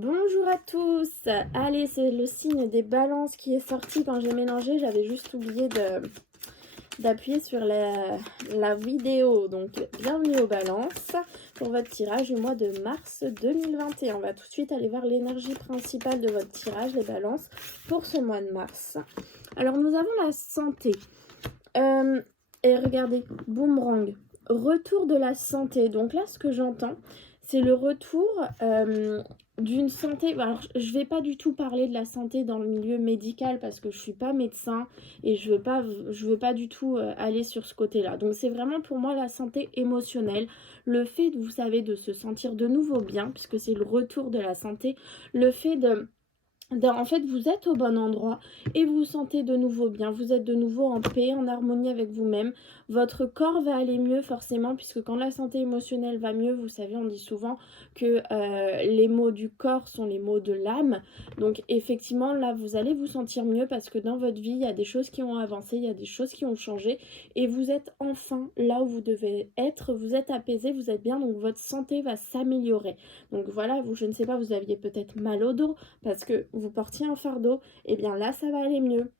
Bonjour à tous. Allez, c'est le signe des balances qui est sorti quand j'ai mélangé. J'avais juste oublié d'appuyer sur la vidéo. Donc, bienvenue aux balances pour votre tirage du mois de mars 2021. On va tout de suite aller voir l'énergie principale de votre tirage, les balances, pour ce mois de mars. Alors, nous avons la santé. Et regardez, boomerang, retour de la santé. Donc là, ce que j'entends, c'est le retour d'une santé. Alors, je vais pas du tout parler de la santé dans le milieu médical parce que je suis pas médecin et je veux pas du tout aller sur ce côté-là. Donc, c'est vraiment pour moi la santé émotionnelle, le fait, vous savez, de se sentir de nouveau bien, puisque c'est le retour de la santé, le fait en fait, vous êtes au bon endroit et vous vous sentez de nouveau bien. Vous êtes de nouveau en paix, en harmonie avec vous-même. Votre corps va aller mieux forcément, puisque quand la santé émotionnelle va mieux, vous savez, on dit souvent que les maux du corps sont les maux de l'âme. Donc effectivement, là, vous allez vous sentir mieux parce que dans votre vie, il y a des choses qui ont avancé, il y a des choses qui ont changé et vous êtes enfin là où vous devez être. Vous êtes apaisé, vous êtes bien, donc votre santé va s'améliorer. Donc voilà, vous, je ne sais pas, vous aviez peut-être mal au dos parce que vous portiez un fardeau, et bien là ça va aller mieux.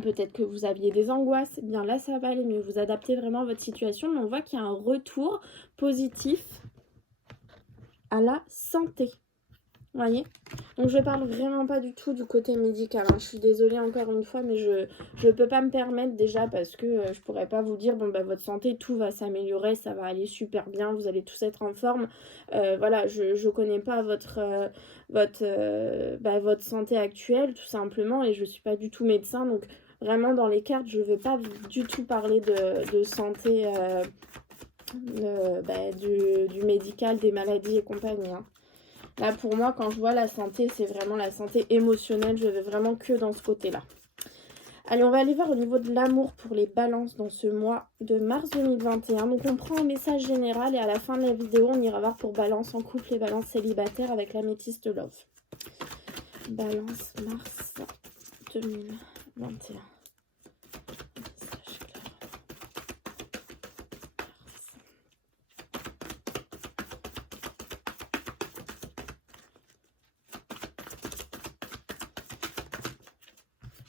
Peut-être que vous aviez des angoisses, et bien là ça va aller mieux. Vous adaptez vraiment votre situation, mais on voit qu'il y a un retour positif à la santé. Vous voyez? Donc je parle vraiment pas du tout du côté médical, hein. Je suis désolée encore une fois, mais je peux pas me permettre déjà parce que je pourrais pas vous dire bon bah votre santé tout va s'améliorer, ça va aller super bien, vous allez tous être en forme. Voilà, je connais pas votre santé actuelle tout simplement et je suis pas du tout médecin, donc vraiment dans les cartes je vais pas du tout parler de santé du médical, des maladies et compagnie, hein. Là, pour moi, quand je vois la santé, c'est vraiment la santé émotionnelle. Je vais vraiment que dans ce côté-là. Allez, on va aller voir au niveau de l'amour pour les balances dans ce mois de mars 2021. Donc, on prend un message général et à la fin de la vidéo, on ira voir pour balance en couple et balance célibataire avec l'améthyste love. Balance mars 2021.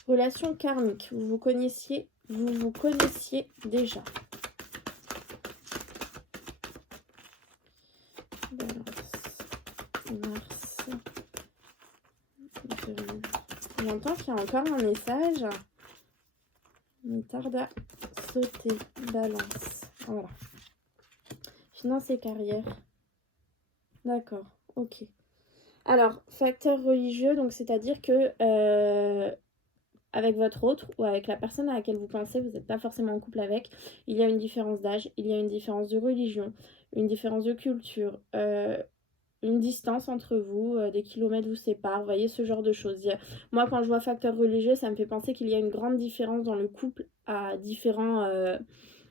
Relation karmique, vous vous connaissiez déjà. Mars. J'entends qu'il y a encore un message. Il tarde à sauter. Balance. Voilà. Finance et carrière. D'accord. Ok. Alors, facteur religieux, donc c'est-à-dire que avec votre autre ou avec la personne à laquelle vous pensez, vous n'êtes pas forcément en couple avec, il y a une différence d'âge, il y a une différence de religion, une différence de culture, une distance entre vous, des kilomètres vous séparent, vous voyez ce genre de choses. Moi, quand je vois facteur religieux, ça me fait penser qu'il y a une grande différence dans le couple à différents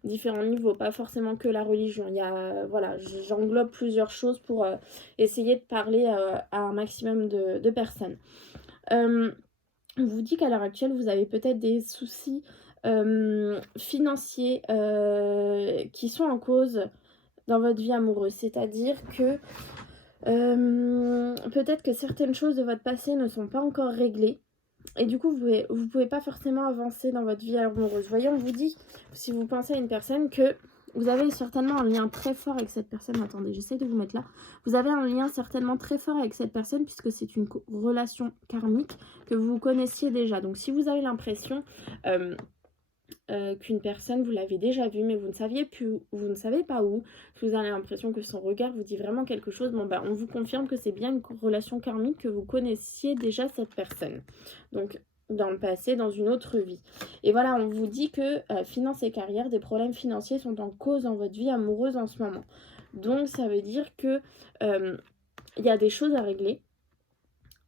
niveaux, pas forcément que la religion. Il y a, voilà, j'englobe plusieurs choses pour essayer de parler à un maximum de personnes. On vous dit qu'à l'heure actuelle, vous avez peut-être des soucis financiers qui sont en cause dans votre vie amoureuse. C'est-à-dire que peut-être que certaines choses de votre passé ne sont pas encore réglées. Et du coup, vous pouvez pas forcément avancer dans votre vie amoureuse. Vous voyez, on vous dit, si vous pensez à une personne, que vous avez certainement un lien très fort avec cette personne. Attendez, j'essaie de vous mettre là. Vous avez un lien certainement très fort avec cette personne puisque c'est une relation karmique que vous connaissiez déjà. Donc, si vous avez l'impression qu'une personne, vous l'avez déjà vue, mais vous ne saviez plus, vous ne savez pas où, vous avez l'impression que son regard vous dit vraiment quelque chose, bon bah on vous confirme que c'est bien une relation karmique, que vous connaissiez déjà cette personne. Donc, dans le passé, dans une autre vie. Et voilà, on vous dit que finance et carrière, des problèmes financiers sont en cause dans votre vie amoureuse en ce moment. Donc, ça veut dire que il y a des choses à régler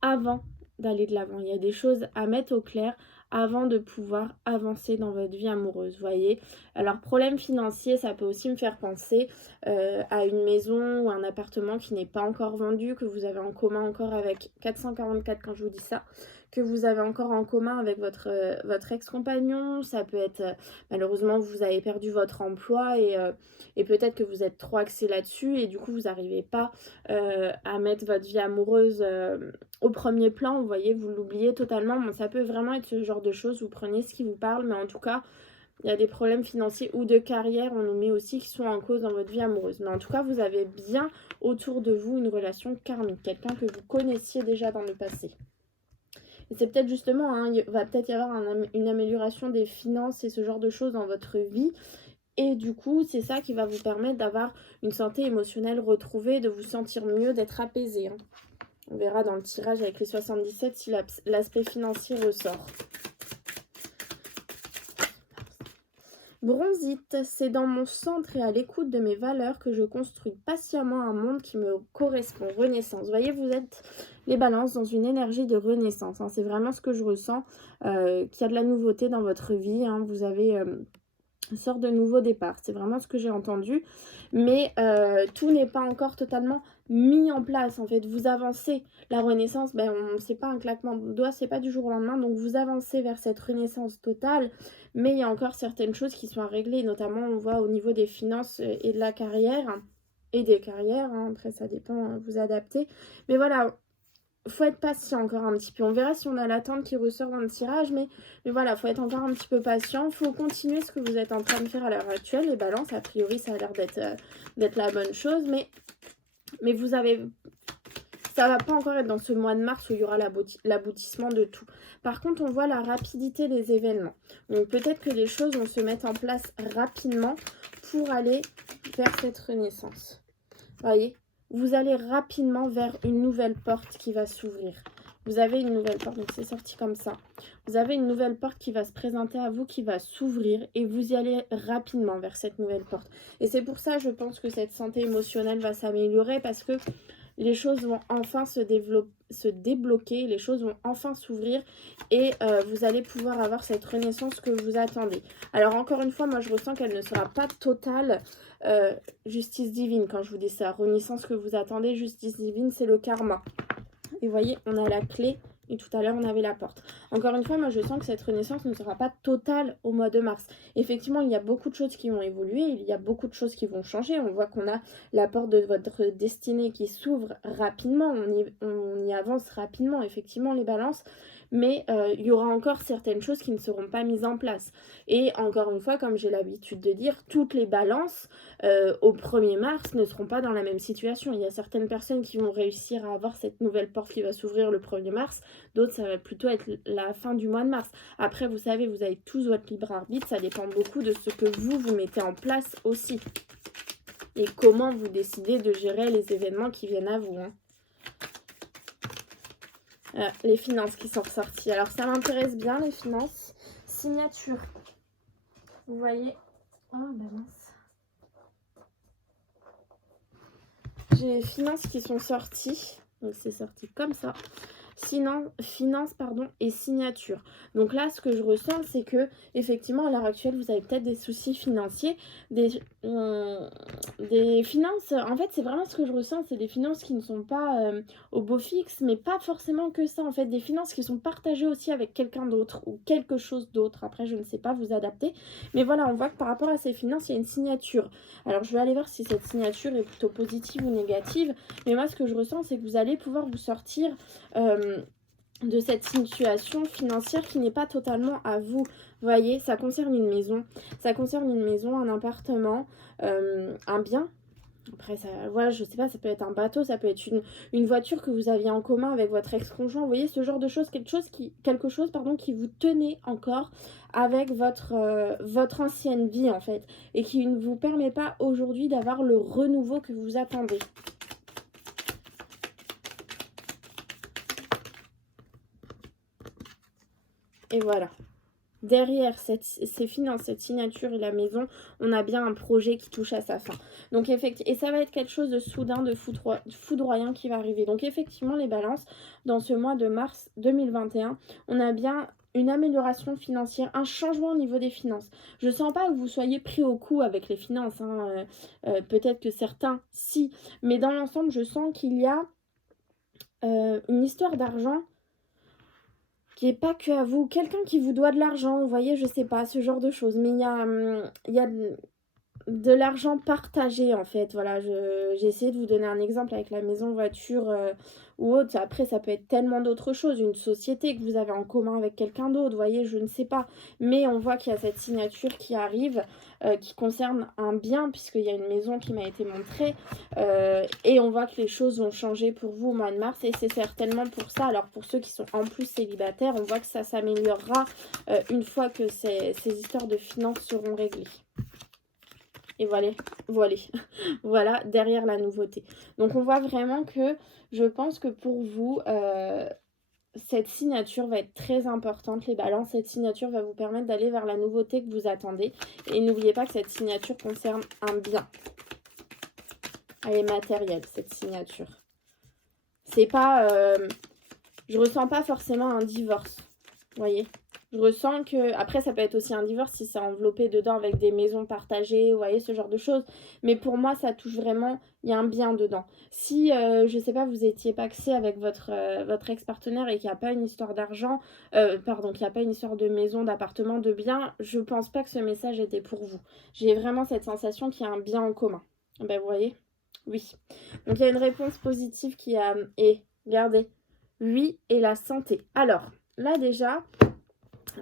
avant d'aller de l'avant. Il y a des choses à mettre au clair avant de pouvoir avancer dans votre vie amoureuse, voyez. Alors, problème financier, ça peut aussi me faire penser à une maison ou un appartement qui n'est pas encore vendu, que vous avez en commun encore avec 444 quand je vous dis ça, que vous avez encore en commun avec votre ex-compagnon. Ça peut être, malheureusement, vous avez perdu votre emploi et peut-être que vous êtes trop axé là-dessus et du coup, vous n'arrivez pas à mettre votre vie amoureuse au premier plan. Vous voyez, vous l'oubliez totalement. Bon, ça peut vraiment être ce genre de choses. Vous prenez ce qui vous parle, mais en tout cas, il y a des problèmes financiers ou de carrière, on nous met aussi, qui sont en cause dans votre vie amoureuse. Mais en tout cas, vous avez bien autour de vous une relation karmique, quelqu'un que vous connaissiez déjà dans le passé. Et c'est peut-être justement, hein, il va peut-être y avoir une amélioration des finances et ce genre de choses dans votre vie. Et du coup, c'est ça qui va vous permettre d'avoir une santé émotionnelle retrouvée, de vous sentir mieux, d'être apaisé. Hein. On verra dans le tirage avec les 77 si l'aspect financier ressort. Bronzite, c'est dans mon centre et à l'écoute de mes valeurs que je construis patiemment un monde qui me correspond. Renaissance. Vous voyez, vous êtes les balances dans une énergie de renaissance. Hein. C'est vraiment ce que je ressens, qu'il y a de la nouveauté dans votre vie. Hein. Vous avez une sorte de nouveau départ. C'est vraiment ce que j'ai entendu. Mais tout n'est pas encore totalement mis en place. En fait, vous avancez. La renaissance, c'est pas un claquement de doigts, c'est pas du jour au lendemain. Donc, vous avancez vers cette renaissance totale. Mais il y a encore certaines choses qui sont à régler. Notamment, on voit au niveau des finances et de la carrière. Et des carrières. Hein. Après, ça dépend, vous adaptez. Mais voilà, faut être patient encore un petit peu. On verra si on a l'attente qui ressort dans le tirage. Mais voilà, faut être encore un petit peu patient. Faut continuer ce que vous êtes en train de faire à l'heure actuelle. Les balances, a priori, ça a l'air d'être la bonne chose. Mais vous avez... Ça va pas encore être dans ce mois de mars où il y aura l'aboutissement de tout. Par contre, on voit la rapidité des événements. Donc peut-être que les choses vont se mettre en place rapidement pour aller vers cette renaissance. Vous voyez, vous allez rapidement vers une nouvelle porte qui va s'ouvrir. Vous avez une nouvelle porte, donc c'est sorti comme ça. Vous avez une nouvelle porte qui va se présenter à vous, qui va s'ouvrir et vous y allez rapidement vers cette nouvelle porte. Et c'est pour ça, je pense que cette santé émotionnelle va s'améliorer parce que les choses vont enfin se débloquer, les choses vont enfin s'ouvrir et vous allez pouvoir avoir cette renaissance que vous attendez. Alors encore une fois, moi je ressens qu'elle ne sera pas totale. Justice divine, quand je vous dis ça, renaissance que vous attendez, justice divine, c'est le karma. Et vous voyez, on a la clé. Et tout à l'heure, on avait la porte. Encore une fois, moi, je sens que cette renaissance ne sera pas totale au mois de mars. Effectivement, il y a beaucoup de choses qui vont évoluer. Il y a beaucoup de choses qui vont changer. On voit qu'on a la porte de votre destinée qui s'ouvre rapidement. On y avance rapidement, effectivement, les balances. Mais il y aura encore certaines choses qui ne seront pas mises en place. Et encore une fois, comme j'ai l'habitude de dire, toutes les balances au 1er mars ne seront pas dans la même situation. Il y a certaines personnes qui vont réussir à avoir cette nouvelle porte qui va s'ouvrir le 1er mars. D'autres, ça va plutôt être la fin du mois de mars. Après, vous savez, vous avez tous votre libre arbitre. Ça dépend beaucoup de ce que vous mettez en place aussi. Et comment vous décidez de gérer les événements qui viennent à vous. Hein. Les finances qui sont ressorties. Alors, ça m'intéresse bien, les finances. Signature. Vous voyez. Oh, bah mince. J'ai les finances qui sont sorties. Donc, c'est sorti comme ça. Finance, pardon, et signature. Donc là, ce que je ressens, c'est que effectivement, à l'heure actuelle, vous avez peut-être des soucis financiers, des finances. En fait, c'est vraiment ce que je ressens, c'est des finances qui ne sont pas au beau fixe, mais pas forcément que ça. En fait, des finances qui sont partagées aussi avec quelqu'un d'autre ou quelque chose d'autre. Après, je ne sais pas, vous adapter. Mais voilà, on voit que par rapport à ces finances, il y a une signature. Alors, je vais aller voir si cette signature est plutôt positive ou négative. Mais moi, ce que je ressens, c'est que vous allez pouvoir vous sortir de cette situation financière qui n'est pas totalement à vous. Vous voyez, ça concerne une maison. Ça concerne une maison, un appartement, un bien. Après, ça, voilà, je sais pas, ça peut être un bateau, ça peut être une voiture que vous aviez en commun avec votre ex-conjoint. Vous voyez, ce genre de choses, quelque chose qui vous tenait encore avec votre ancienne vie, en fait. Et qui ne vous permet pas aujourd'hui d'avoir le renouveau que vous attendez. Et voilà. Derrière ces finances, cette signature et la maison, on a bien un projet qui touche à sa fin. Donc effectivement, et ça va être quelque chose de soudain, de foudroyant qui va arriver. Donc effectivement, les balances, dans ce mois de mars 2021, on a bien une amélioration financière, un changement au niveau des finances. Je ne sens pas que vous soyez pris au coup avec les finances. Hein. Peut-être que certains, si. Mais dans l'ensemble, je sens qu'il y a une histoire d'argent qui est pas que à vous. Quelqu'un qui vous doit de l'argent, vous voyez, je sais pas, ce genre de choses. Mais il y a de l'argent partagé en fait. Voilà, j'ai essayé de vous donner un exemple avec la maison, voiture ou autre. Après, ça peut être tellement d'autres choses. Une société que vous avez en commun avec quelqu'un d'autre, vous voyez, je ne sais pas. Mais on voit qu'il y a cette signature qui arrive, qui concerne un bien, puisqu'il y a une maison qui m'a été montrée. Et on voit que les choses vont changer pour vous au mois de mars. Et c'est certainement pour ça. Alors pour ceux qui sont en plus célibataires, on voit que ça s'améliorera une fois que ces histoires de finances seront réglées. Et voilà, derrière la nouveauté. Donc on voit vraiment que je pense que pour vous, cette signature va être très importante, les balances. Cette signature va vous permettre d'aller vers la nouveauté que vous attendez. Et n'oubliez pas que cette signature concerne un bien. Elle est matérielle, cette signature. C'est pas... je ressens pas forcément un divorce, vous voyez. Je ressens que, après ça peut être aussi un divorce si c'est enveloppé dedans avec des maisons partagées, vous voyez, ce genre de choses. Mais pour moi, ça touche vraiment, il y a un bien dedans. Si, je sais pas, vous étiez pacsé avec votre ex-partenaire et qu'il n'y a pas une histoire d'argent, pardon, qu'il n'y a pas une histoire de maison, d'appartement, de bien, je pense pas que ce message était pour vous. J'ai vraiment cette sensation qu'il y a un bien en commun. Ben vous voyez, oui. Donc il y a une réponse positive qui est, regardez, oui et la santé. Alors, là déjà...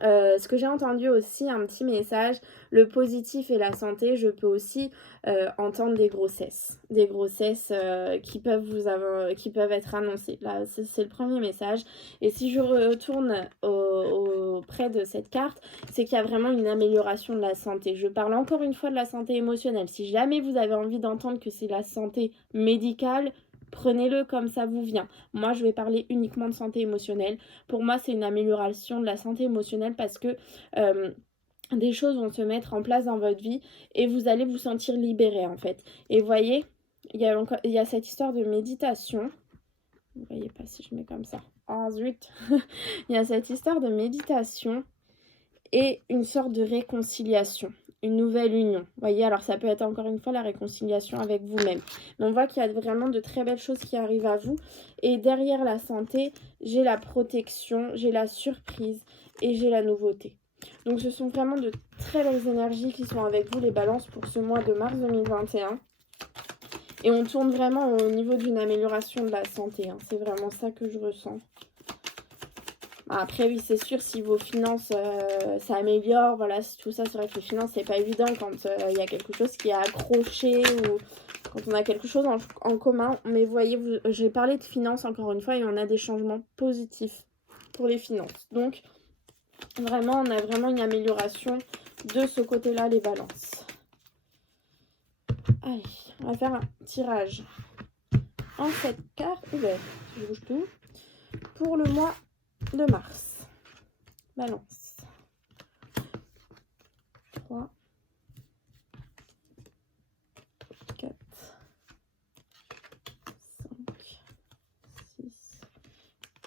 ce que j'ai entendu aussi, un petit message, le positif et la santé, je peux aussi entendre des grossesses qui peuvent être annoncées. Là, c'est le premier message. Et si je retourne auprès de cette carte, c'est qu'il y a vraiment une amélioration de la santé. Je parle encore une fois de la santé émotionnelle. Si jamais vous avez envie d'entendre que c'est la santé médicale, prenez-le comme ça vous vient. Moi, je vais parler uniquement de santé émotionnelle. Pour moi, c'est une amélioration de la santé émotionnelle parce que des choses vont se mettre en place dans votre vie et vous allez vous sentir libéré en fait. Et vous voyez, il y a cette histoire de méditation. Vous voyez pas si je mets comme ça. Oh zut. Il y a cette histoire de méditation et une sorte de réconciliation. Une nouvelle union. Vous voyez, alors ça peut être encore une fois la réconciliation avec vous-même. Mais on voit qu'il y a vraiment de très belles choses qui arrivent à vous. Et derrière la santé, j'ai la protection, j'ai la surprise et j'ai la nouveauté. Donc ce sont vraiment de très belles énergies qui sont avec vous, les balances, pour ce mois de mars 2021. Et on tourne vraiment au niveau d'une amélioration de la santé. Hein. C'est vraiment ça que je ressens. Après, oui, c'est sûr, si vos finances s'améliorent, voilà, tout ça, c'est vrai que les finances, c'est pas évident quand il y a quelque chose qui est accroché ou quand on a quelque chose en commun. Mais vous voyez, j'ai parlé de finances encore une fois et on a des changements positifs pour les finances. Donc, vraiment, on a vraiment une amélioration de ce côté-là, les balances. Allez, on va faire un tirage en cette carte. Ouvert, je bouge tout. Pour le mois de mars. Balance. 3, 4, 5, 6.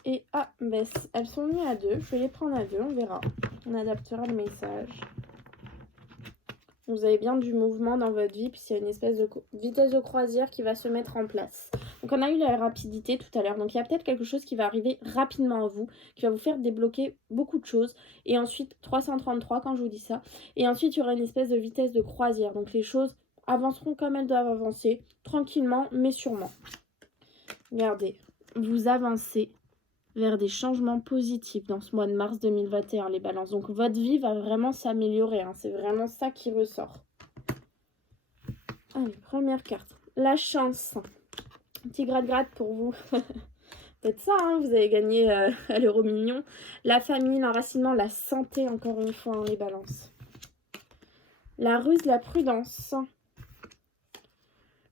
Et ben, elles sont mises à 2. Je vais les prendre à 2, on verra. On adaptera le message. Vous avez bien du mouvement dans votre vie, puis il y a une espèce de vitesse de croisière qui va se mettre en place. Donc on a eu la rapidité tout à l'heure, donc il y a peut-être quelque chose qui va arriver rapidement à vous, qui va vous faire débloquer beaucoup de choses. Et ensuite, 333 quand je vous dis ça. Et ensuite, il y aura une espèce de vitesse de croisière. Donc les choses avanceront comme elles doivent avancer, tranquillement, mais sûrement. Regardez, vous avancez vers des changements positifs dans ce mois de mars 2021, les balances. Donc votre vie va vraiment s'améliorer, hein. C'est vraiment ça qui ressort. Allez, première carte. La chance. Un petit gratte-gratte pour vous. Peut-être ça, hein, vous avez gagné à l'euro million. La famille, l'enracinement, la santé, encore une fois, hein, les balances. La ruse, la prudence.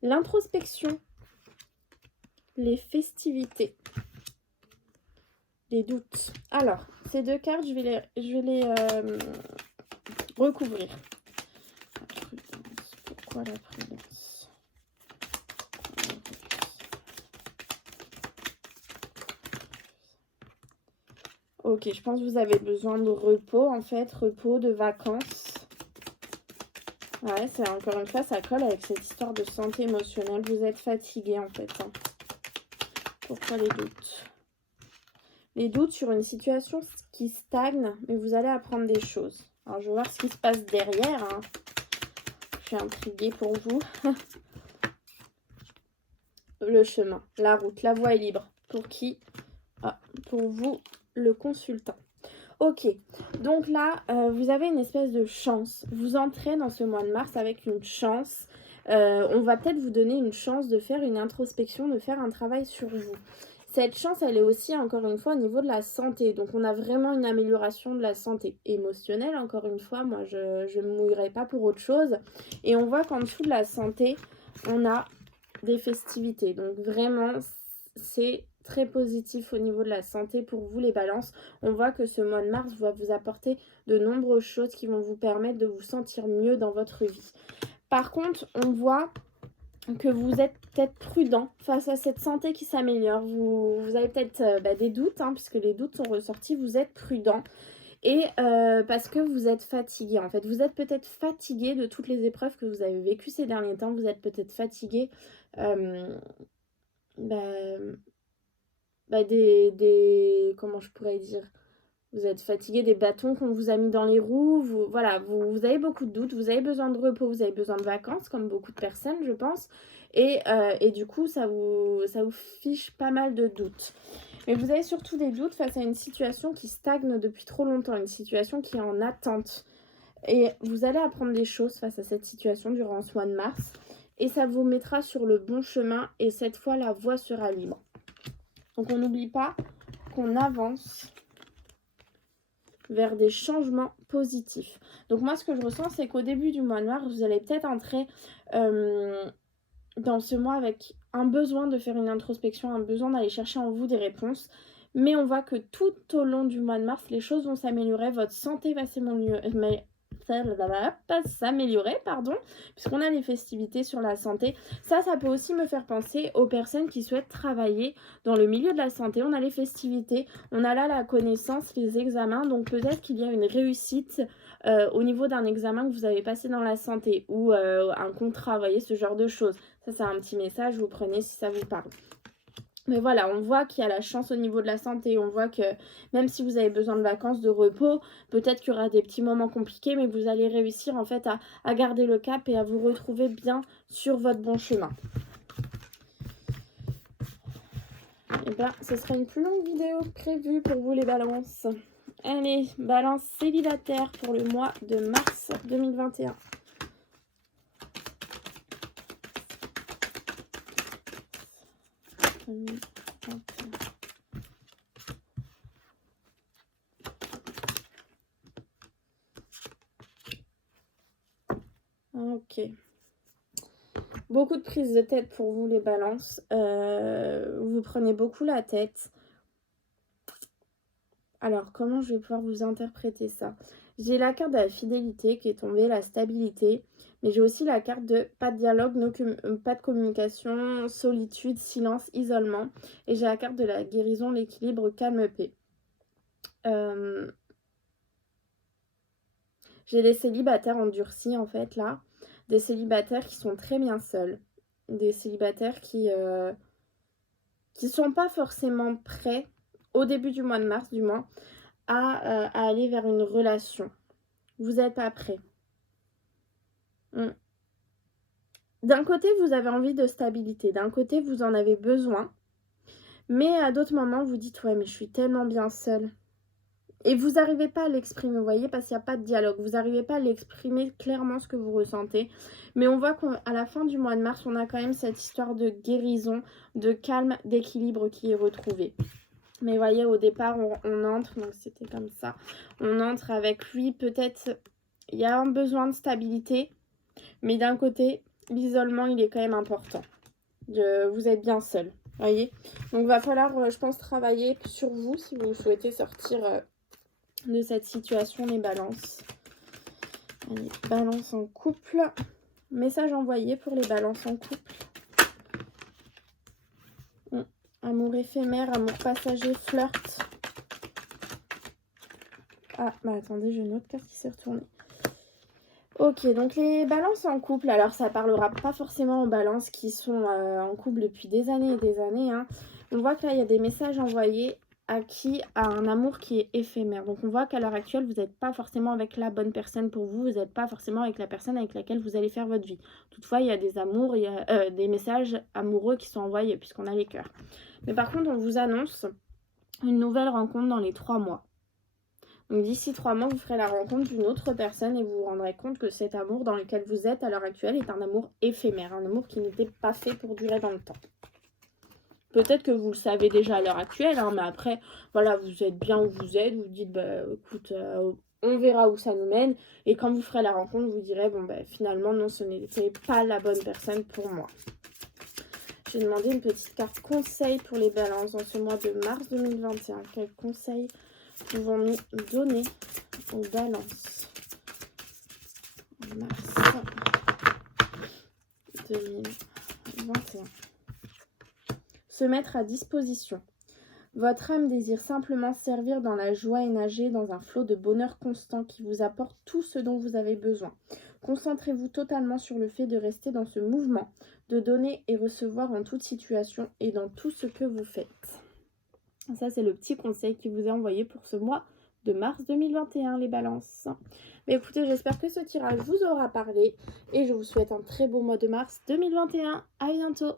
L'introspection. Les festivités. Les doutes. Alors, ces deux cartes, je vais les recouvrir. La prudence. Pourquoi la prudence? Ok, je pense que vous avez besoin de repos, en fait. Repos, de vacances. Ouais, c'est encore une fois, ça colle avec cette histoire de santé émotionnelle. Vous êtes fatigué, en fait. Hein. Pourquoi les doutes? les doutes sur une situation qui stagne, mais vous allez apprendre des choses. Alors, je vais voir ce qui se passe derrière. Hein. Je suis intriguée pour vous. Le chemin, la route, la voie est libre. Pour qui? Pour vous, le consultant. Ok, donc là, vous avez une espèce de chance. Vous entrez dans ce mois de mars avec une chance. On va peut-être vous donner une chance de faire une introspection, de faire un travail sur vous. Cette chance, elle est aussi, encore une fois, au niveau de la santé. Donc, on a vraiment une amélioration de la santé émotionnelle. Encore une fois, moi, je ne me mouillerai pas pour autre chose. Et on voit qu'en dessous de la santé, on a des festivités. Donc, vraiment, c'est très positif au niveau de la santé pour vous les balances. On voit que ce mois de mars va vous apporter de nombreuses choses qui vont vous permettre de vous sentir mieux dans votre vie. Par contre, on voit que vous êtes peut-être prudent face à cette santé qui s'améliore. Vous avez peut-être des doutes, hein, puisque les doutes sont ressortis. Vous êtes prudent et parce que vous êtes fatigué. En fait, vous êtes peut-être fatigué de toutes les épreuves que vous avez vécues ces derniers temps. Vous êtes peut-être fatigué comment je pourrais dire, vous êtes fatigué des bâtons qu'on vous a mis dans les roues, vous avez beaucoup de doutes, vous avez besoin de repos, vous avez besoin de vacances, comme beaucoup de personnes, je pense, et du coup, ça vous fiche pas mal de doutes. Mais vous avez surtout des doutes face à une situation qui stagne depuis trop longtemps, une situation qui est en attente. Et vous allez apprendre des choses face à cette situation durant ce mois de mars, et ça vous mettra sur le bon chemin, et cette fois, la voie sera libre. Donc, on n'oublie pas qu'on avance vers des changements positifs. Donc, moi, ce que je ressens, c'est qu'au début du mois de mars, vous allez peut-être entrer dans ce mois avec un besoin de faire une introspection, un besoin d'aller chercher en vous des réponses. Mais on voit que tout au long du mois de mars, les choses vont s'améliorer, votre santé va s'améliorer, puisqu'on a les festivités sur la santé. Ça peut aussi me faire penser aux personnes qui souhaitent travailler dans le milieu de la santé. On a les festivités, on a là la connaissance, les examens, donc peut-être qu'il y a une réussite au niveau d'un examen que vous avez passé dans la santé ou un contrat, vous voyez, ce genre de choses. Ça, c'est un petit message, vous prenez si ça vous parle. Mais voilà, on voit qu'il y a la chance au niveau de la santé. On voit que même si vous avez besoin de vacances, de repos, peut-être qu'il y aura des petits moments compliqués, mais vous allez réussir en fait à garder le cap et à vous retrouver bien sur votre bon chemin. Et bien, ce sera une plus longue vidéo prévue pour vous les balances. Allez, balance célibataire pour le mois de mars 2021. Ok. Beaucoup de prises de tête pour vous les balances. Vous prenez beaucoup la tête. Alors, comment je vais pouvoir vous interpréter ça? J'ai la carte de la fidélité qui est tombée, la stabilité. Mais j'ai aussi la carte de pas de dialogue, pas de communication, solitude, silence, isolement. Et j'ai la carte de la guérison, l'équilibre, calme, paix. J'ai des célibataires endurcis en fait là. Des célibataires qui sont très bien seuls. Des célibataires qui sont pas forcément prêts, au début du mois de mars du moins, à aller vers une relation. Vous n'êtes pas prêts. D'un côté, vous avez envie de stabilité. D'un côté, vous en avez besoin. Mais à d'autres moments, vous dites, ouais, mais je suis tellement bien seule. Et vous n'arrivez pas à l'exprimer, vous voyez, parce qu'il n'y a pas de dialogue. Vous n'arrivez pas à l'exprimer clairement ce que vous ressentez. Mais on voit qu'à la fin du mois de mars, on a quand même cette histoire de guérison, de calme, d'équilibre qui est retrouvée. Mais vous voyez, au départ, on entre, donc c'était comme ça. On entre avec lui, peut-être, il y a un besoin de stabilité. Mais d'un côté, l'isolement, il est quand même important. Vous êtes bien seul, vous voyez. Donc, il va falloir, je pense, travailler sur vous si vous souhaitez sortir de cette situation, les balances. Allez, balance en couple. Message envoyé pour les balances en couple. Amour éphémère, amour passager, flirt. Ah, bah attendez, j'ai une autre carte qui s'est retournée. Ok, donc les balances en couple, alors ça parlera pas forcément aux balances qui sont en couple depuis des années et des années. Hein. On voit que là, il y a des messages envoyés acquis à un amour qui est éphémère. Donc on voit qu'à l'heure actuelle, vous n'êtes pas forcément avec la bonne personne pour vous, vous n'êtes pas forcément avec la personne avec laquelle vous allez faire votre vie. Toutefois, il y a des amours, il y a des messages amoureux qui sont envoyés puisqu'on a les cœurs. Mais par contre, on vous annonce une nouvelle rencontre dans les 3 mois. Donc d'ici 3 mois, vous ferez la rencontre d'une autre personne et vous vous rendrez compte que cet amour dans lequel vous êtes à l'heure actuelle est un amour éphémère, un amour qui n'était pas fait pour durer dans le temps. Peut-être que vous le savez déjà à l'heure actuelle, hein, mais après, voilà, vous êtes bien où vous êtes, vous dites, bah écoute, on verra où ça nous mène. Et quand vous ferez la rencontre, vous direz, bon, bah finalement, non, ce n'était pas la bonne personne pour moi. J'ai demandé une petite carte conseil pour les balances dans ce mois de mars 2021. Quels conseils pouvons-nous donner aux balances en mars 2021? Se mettre à disposition. Votre âme désire simplement servir dans la joie et nager dans un flot de bonheur constant qui vous apporte tout ce dont vous avez besoin. Concentrez-vous totalement sur le fait de rester dans ce mouvement, de donner et recevoir en toute situation et dans tout ce que vous faites. Ça, c'est le petit conseil qui vous est envoyé pour ce mois de mars 2021, les balances. Mais écoutez, j'espère que ce tirage vous aura parlé et je vous souhaite un très beau mois de mars 2021. À bientôt!